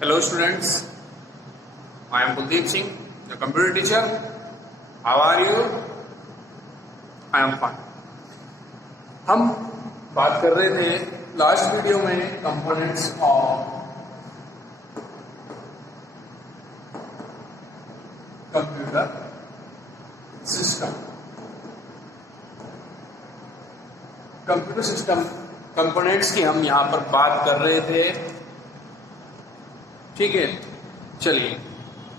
Hello students, I am Kuldeep Singh, the computer teacher. How are you? I am fine. हम बात कर रहे थे लास्ट वीडियो में components of computer system. Computer system components की हम यहाँ पर बात कर रहे थे, ठीक है। चलिए,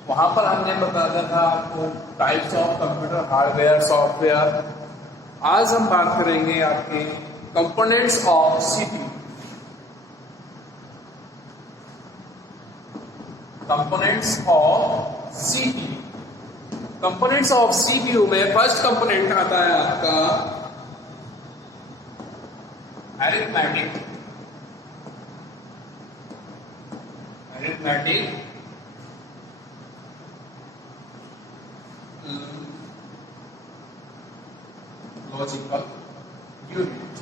वहां पर हमने बताया था आपको types of computer hardware software. आज हम बात करेंगे आपके components of CPU. Components of CPU, components of CPU में फर्स्ट कंपोनेंट आता है आपका arithmetic logical unit.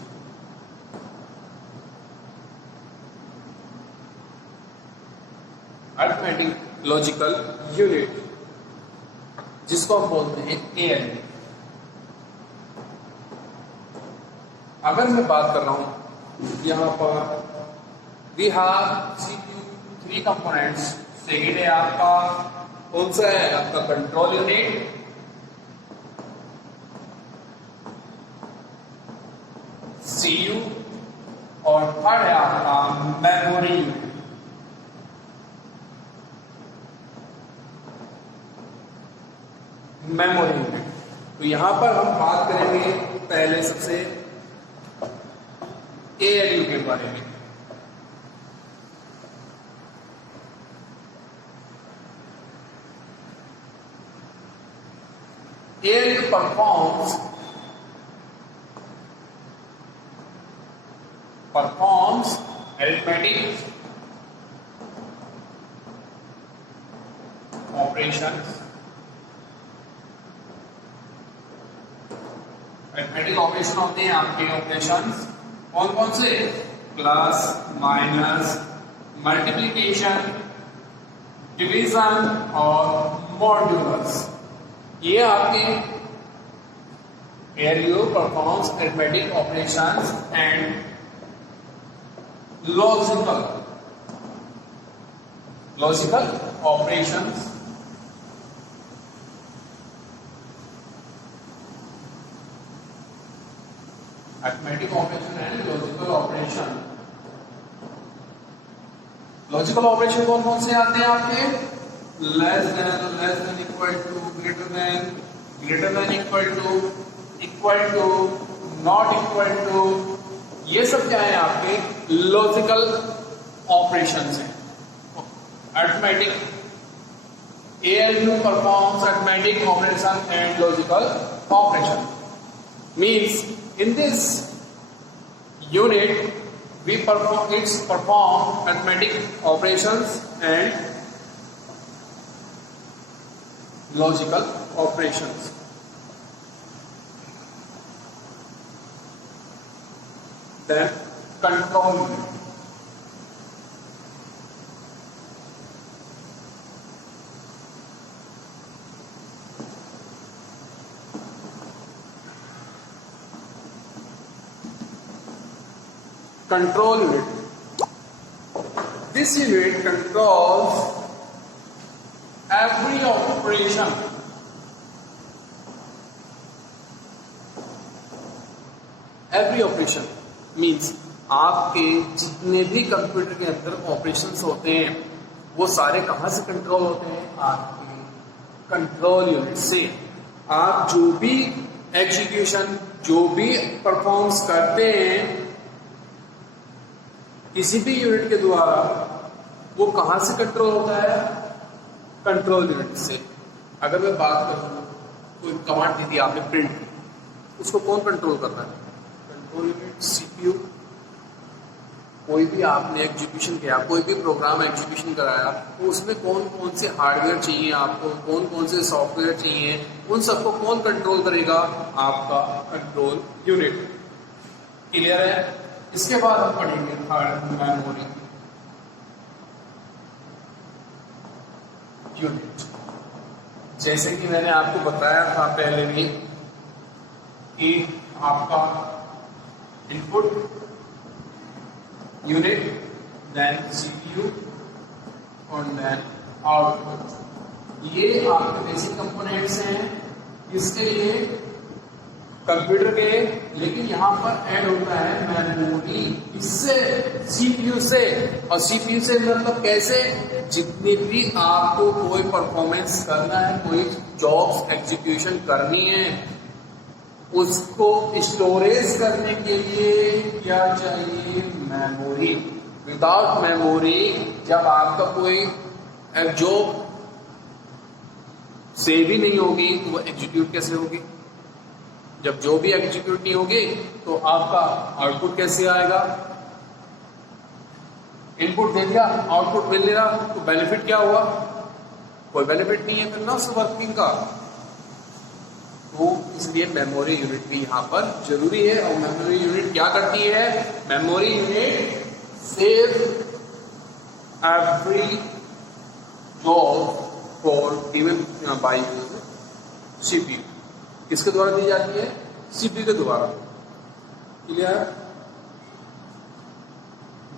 Arithmetic logical unit जिसको हम बोलते हैं एएलयू। अगर मैं बात कर रहा हूं यहां पर we have CPU 3 components. Second है आपका कौन सा है, आपका कंट्रोल यूनिट, सीयू, और थर्ड है आपका मेमोरी यूनिट। Memory unit. तो यहां पर हम बात करेंगे पहले सबसे एएलयू के बारे में। ALU performs arithmetic operations। arithmetic operation होते हैं आपके ऑपरेशंस कौन कौन से, प्लस माइनस मल्टीप्लिकेशन डिवीजन और मॉड्यूलस। ये आपके ALU performs arithmetic operations and logical operations। arithmetic operation and logical operation। Logical operation कौन कौन से आते हैं आपके, less than equal to, greater than equal to, not equal to। ये सब क्या है आपके लॉजिकल ऑपरेशंस हैं। Arithmetic ALU performs arithmetic operation and logical operation means in this unit we perform arithmetic operations and logical operations। Then control unit। Control unit, this unit controls every operation means आपके जितने भी computer के अंदर operations होते हैं वो सारे कहां से कंट्रोल होते हैं, आपके कंट्रोल यूनिट से। आप जो भी एग्जीक्यूशन जो भी परफॉर्म्स करते हैं किसी भी यूनिट के द्वारा वो कहां से कंट्रोल होता है, कंट्रोल यूनिट से। अगर मैं बात करूं कोई कमांड दी थी आपने प्रिंट, उसको कौन कंट्रोल कर रहा है, कंट्रोल यूनिट सीपीयू। कोई भी आपने एग्जीक्यूशन किया, कोई भी प्रोग्राम एग्जीक्यूशन कराया तो उसमें कौन कौन से हार्डवेयर चाहिए आपको, कौन कौन से सॉफ्टवेयर चाहिए, उन सबको कौन कंट्रोल करेगा, आपका कंट्रोल यूनिट। क्लियर है। इसके बाद हम पढ़ेंगे थर्ड मेमोरी। यूनिट। जैसे कि मैंने आपको बताया था पहले भी कि आपका इनपुट यूनिट, देन सीपीयू और देन आउटपुट, ये आपके बेसिक कंपोनेंट्स हैं इसके लिए कंप्यूटर के। लेकिन यहाँ पर ऐड होता है मेमोरी, इससे सीपीयू से। और सीपीयू से मतलब कैसे, जितनी भी आपको कोई परफॉर्मेंस करना है, कोई जॉब्स एग्जीक्यूशन करनी है, उसको स्टोरेज करने के लिए क्या चाहिए, मेमोरी। विदाउट मेमोरी जब आपका कोई जॉब सेव ही नहीं होगी तो वो एग्जीक्यूट कैसे होगी। जब जो भी एग्जीक्यूट नहीं होगी तो आपका आउटपुट कैसे आएगा। इनपुट दे दिया, आउटपुट मिल रहा, तो बेनिफिट क्या हुआ, कोई बेनिफिट नहीं है फिर ना उस वर्किंग का। तो इसलिए मेमोरी यूनिट भी यहाँ पर जरूरी है। और मेमोरी यूनिट क्या करती है, memory unit save every job for given by CPU. किसके द्वारा दी जाती है, सीपीयू के द्वारा। Clear.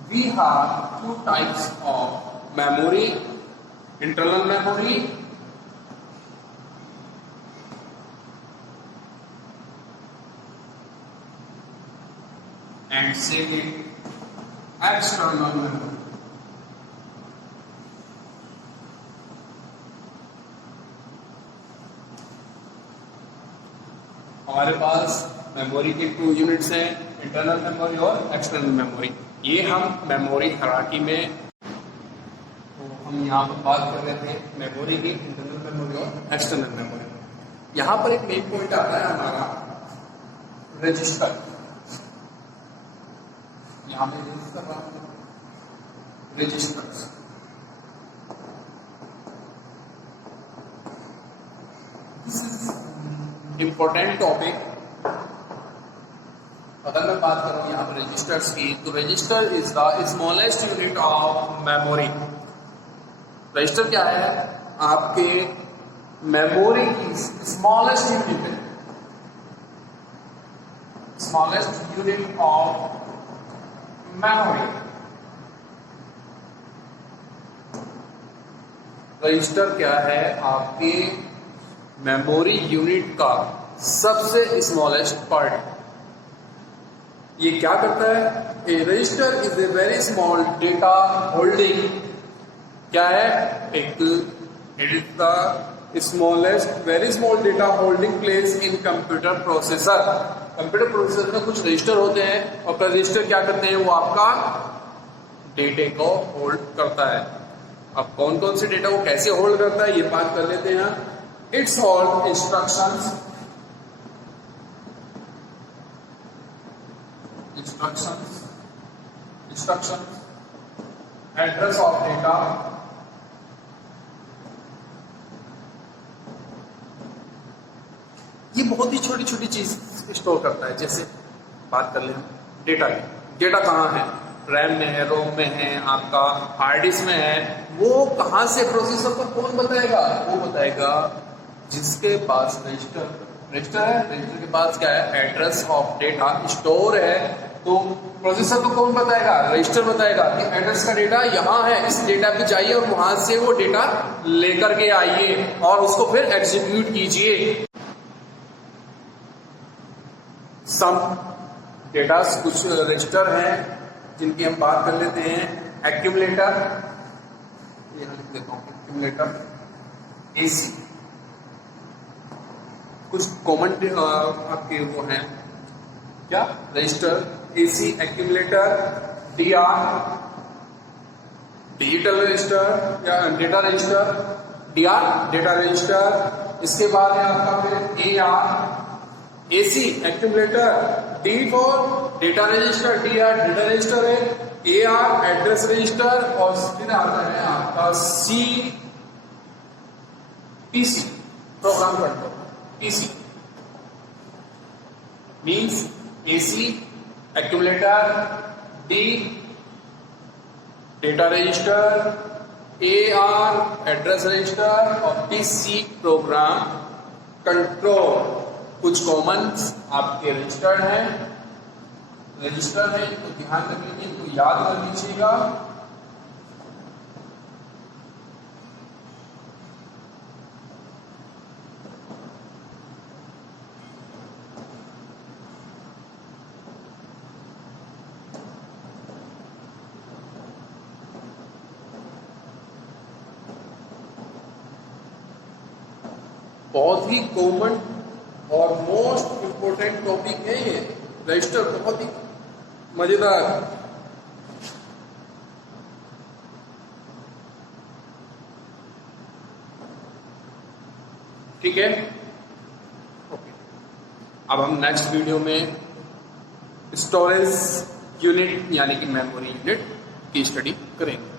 We have two types of memory, internal memory and second external memory. हमारे पास मेमोरी के 2 यूनिट्स हैं, इंटरनल मेमोरी और एक्सटर्नल मेमोरी। ये हम मेमोरी हायरार्की में, तो हम यहाँ पर बात कर रहे थे मेमोरी की, इंटरनल मेमोरी और एक्सटर्नल मेमोरी। यहाँ पर एक मेन पॉइंट आता है हमारा रजिस्टर। यहाँ पे रजिस्टर्स, इंपॉर्टेंट टॉपिक। अगर मैं बात करूं यहाँ पर रजिस्टर्स की, तो register is the smallest unit of memory. Register क्या है, आपके मेमोरी की स्मॉलेस्ट यूनिट है, smallest unit of memory. Register क्या है, आपके मेमोरी यूनिट का सबसे स्मॉलेस्ट पार्ट। ये क्या करता है, a register is a very small data holding. क्या है, it is the smallest very small data holding place in computer processor. Computer processor में कुछ रजिस्टर होते हैं और रजिस्टर क्या करते हैं, वो आपका डेटा को होल्ड करता है। अब कौन कौन से डेटा को कैसे होल्ड करता है, ये बात कर लेते हैं। It's hold instructions, address of data, ये बहुत ही छोटी छोटी चीज स्टोर करता है। जैसे बात कर ले डेटा की, डेटा कहाँ है, रैम में है, रोम में है, आपका हार्ड डिस्क में है। वो कहाँ से प्रोसेसर को कौन बताएगा, वो बताएगा जिसके पास रजिस्टर है। रजिस्टर के पास क्या है, एड्रेस ऑफ डेटा स्टोर है। तो प्रोसेसर को कौन बताएगा, रजिस्टर बताएगा कि एड्रेस का डेटा यहाँ है, इस डेटा पे जाइए और वहां से वो डेटा लेकर के आइए और उसको फिर एग्जीक्यूट कीजिए। सम डेटा, कुछ रजिस्टर हैं जिनकी हम बात कर लेते हैं। एक्यूमुलेटर, यहाँ लिख देता हूँ, एक्यूमुलेटर, एसी, कुछ कॉमन आपके वो हैं क्या, register, AC, accumulator, DR, digital register या data register, DR data register. इसके बाद है आपका फिर AR, AC accumulator, D for data register, DR data register है, एआर एड्रेस रजिस्टर, और फिर आता है आपका C, PC program control, PC means AC accumulator, D data register, AR address register और PC प्रोग्राम कंट्रोल कुछ कॉमन्स आपके register हैं, तो ध्यान रख लीजिए, इनको याद कर लीजिएगा। बहुत ही कॉमन और मोस्ट इंपोर्टेंट टॉपिक है ये रजिस्टर, बहुत ही मजेदार। ठीक है, ओके। अब हम नेक्स्ट वीडियो में स्टोरेज यूनिट यानी कि मेमोरी यूनिट की स्टडी करेंगे।